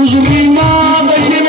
Kuzumina, Bajina.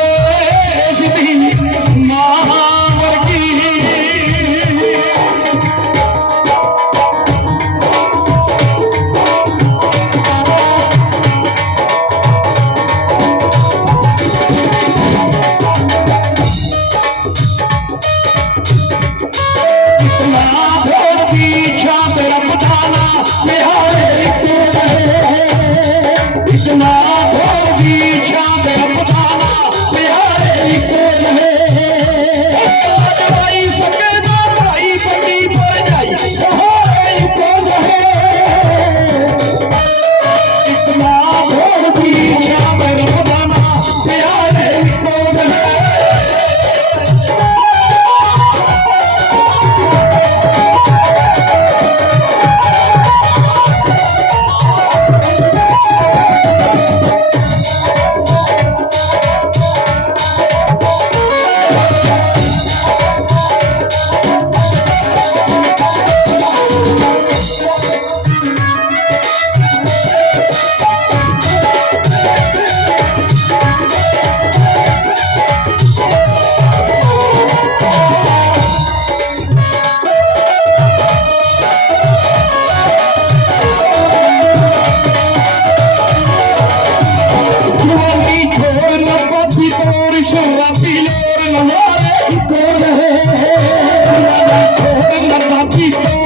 Thank you.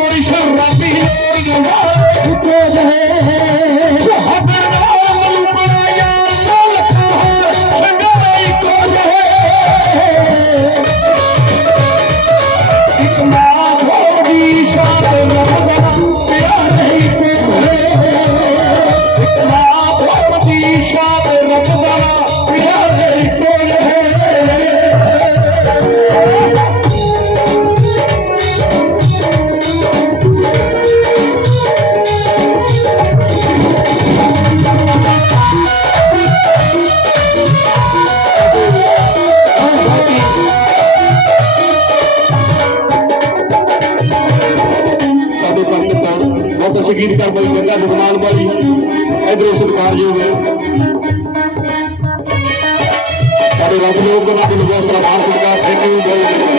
ਗੀਤਕਾਰ ਬਾਈ ਗੰਗਾ ਗੁਰਮਾਨ ਬਾਈ ਇਧਰੋਂ ਸਤਿਕਾਰਯੋਗ ਸਾਡੇ ਰੱਬ ਲੋਕ ਨਾਲ ਬਹੁਤ ਸਤਿਕਾਰ ਸਰਕਾਰ ਥੈਂਕ ਯੂ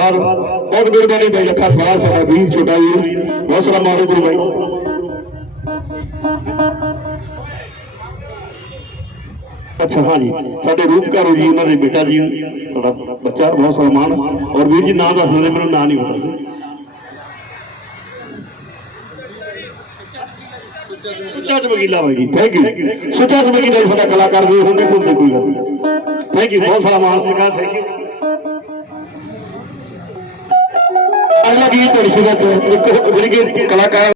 बार बहुत मेहरबानी भाई अखा खा सा वीर छोटा जी बहुत सारा मारो गुरु भाई। अच्छा हाँ जी, साढ़े रूपकार जी, उन्होंने बेटा जी, थोड़ा बच्चा, बहुत सारा माण और भीर जी ना दस मेरे ना नहीं होता थैंक यू सुचा कलाकार भी होंगे कोई गलत थैंक यू बहुत सारा मान सिंह थैंक यू ಅಲ್ಲಿಗೆ ತೊಡಿಸಿದ ಗುರಿಗೆ ಕಲಾಕಾರ